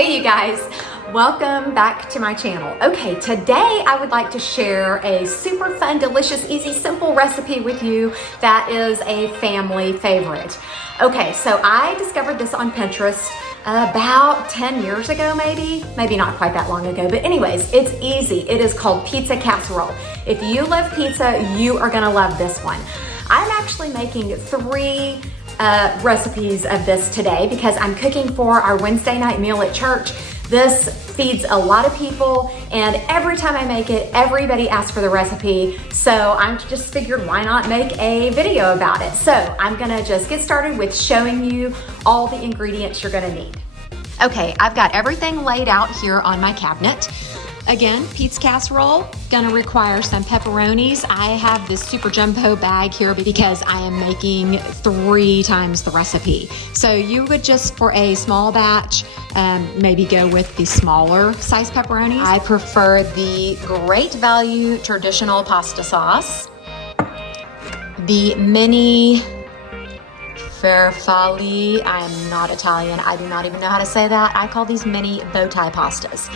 Hey you guys, welcome back to my channel. Okay, today I would like to share a super fun, delicious, easy, simple recipe with you that is a family favorite. Okay, so I discovered this on Pinterest about 10 years ago, maybe not quite that long ago, but anyways, it's easy. It is called pizza casserole. If you love pizza, you are gonna love this one. I'm actually making three recipes of this today because I'm cooking for our Wednesday night meal at church. This feeds a lot of people, and every time I make it, everybody asks for the recipe. So I just figured, why not make a video about it? So I'm gonna just get started with showing you all the ingredients you're gonna need. Okay, I've got everything laid out here on my cabinet. Again, pizza casserole, gonna require some pepperonis. I have this super jumbo bag here because I am making 3 times the recipe. So you would just, for a small batch, maybe go with the smaller size pepperonis. I prefer the Great Value traditional pasta sauce, the mini farfalle. I'm not Italian. I do not even know how to say that. I call these mini bow tie pastas.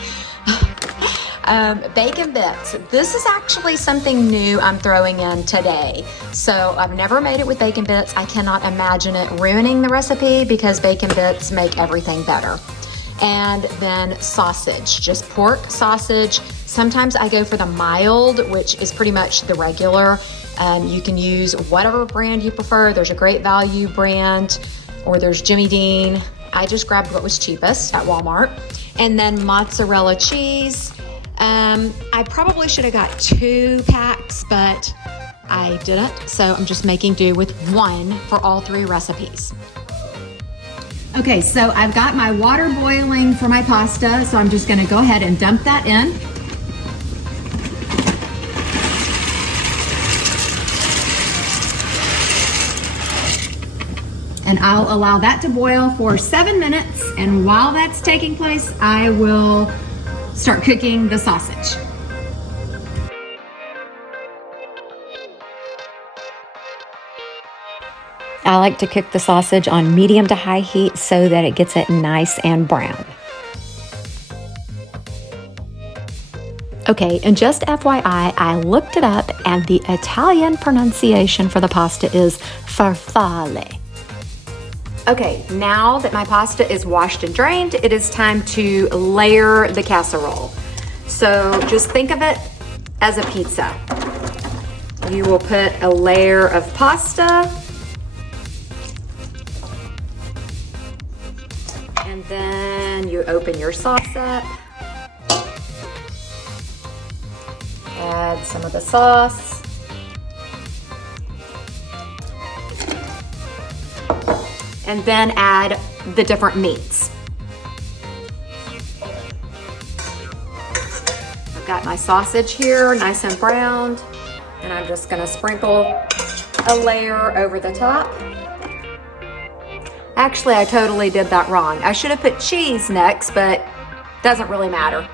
Bacon bits. This is actually something new I'm throwing in today. So I've never made it with bacon bits. I cannot imagine it ruining the recipe because bacon bits make everything better. And then sausage, just pork sausage. Sometimes I go for the mild, which is pretty much the regular. You can use whatever brand you prefer. There's a Great Value brand, or there's Jimmy Dean. I just grabbed what was cheapest at Walmart. And then mozzarella cheese. I probably should have got 2 packs, but I didn't. So I'm just making do with 1 for all 3 recipes. Okay, so I've got my water boiling for my pasta, so I'm just gonna go ahead and dump that in. And I'll allow that to boil for 7 minutes. And while that's taking place, I will start cooking the sausage. I like to cook the sausage on medium to high heat so that it gets it nice and brown. Okay, and just FYI, I looked it up and the Italian pronunciation for the pasta is farfalle. Okay, now that my pasta is washed and drained, it is time to layer the casserole. So just think of it as a pizza. You will put a layer of pasta, and then you open your sauce up, add some of the sauce, and then add the different meats. I've got my sausage here, nice and browned, and I'm just gonna sprinkle a layer over the top. Actually, I totally did that wrong. I should have put cheese next, but doesn't really matter.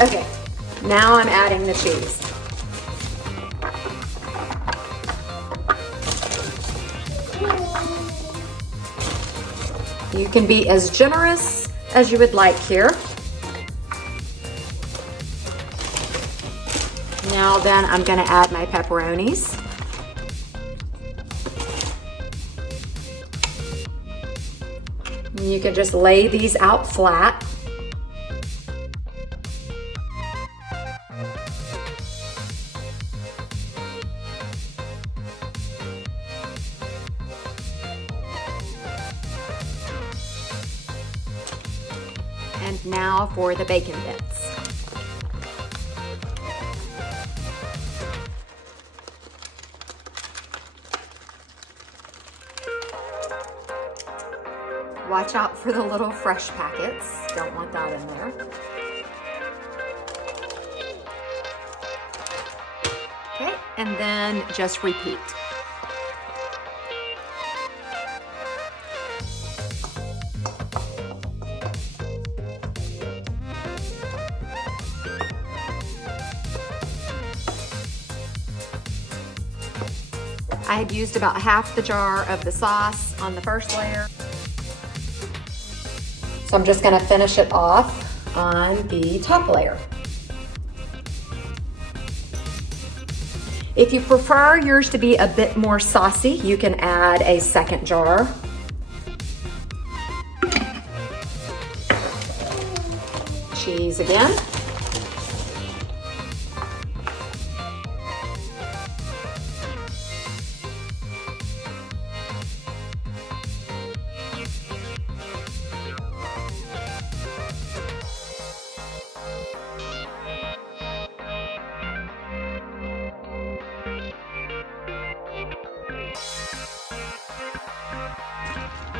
Okay, now I'm adding the cheese. You can be as generous as you would like here. Now then, I'm gonna add my pepperonis. You can just lay these out flat. And now for the bacon bits. Watch out for the little fresh packets. Don't want that in there. Okay, and then just repeat. I had used about half the jar of the sauce on the first layer. So I'm just gonna finish it off on the top layer. If you prefer yours to be a bit more saucy, you can add a second jar. Cheese again.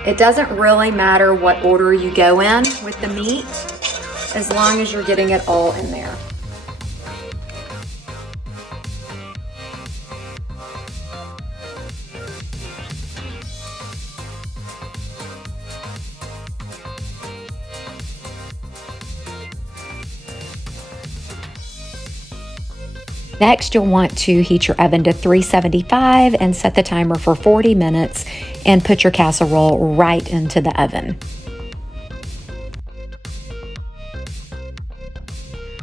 It doesn't really matter what order you go in with the meat, as long as you're getting it all in there. Next, you'll want to heat your oven to 375 and set the timer for 40 minutes and put your casserole right into the oven.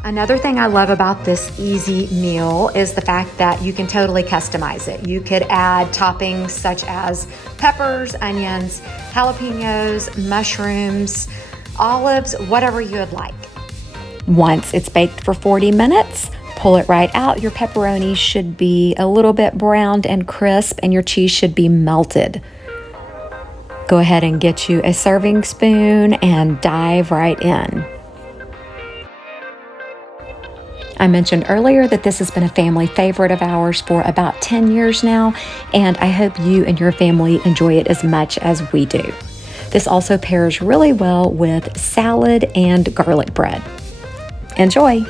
Another thing I love about this easy meal is the fact that you can totally customize it. You could add toppings such as peppers, onions, jalapenos, mushrooms, olives, whatever you would like. Once it's baked for 40 minutes, pull it right out. Your pepperoni should be a little bit browned and crisp, and your cheese should be melted. Go ahead and get you a serving spoon and dive right in. I mentioned earlier that this has been a family favorite of ours for about 10 years now, and I hope you and your family enjoy it as much as we do. This also pairs really well with salad and garlic bread. Enjoy!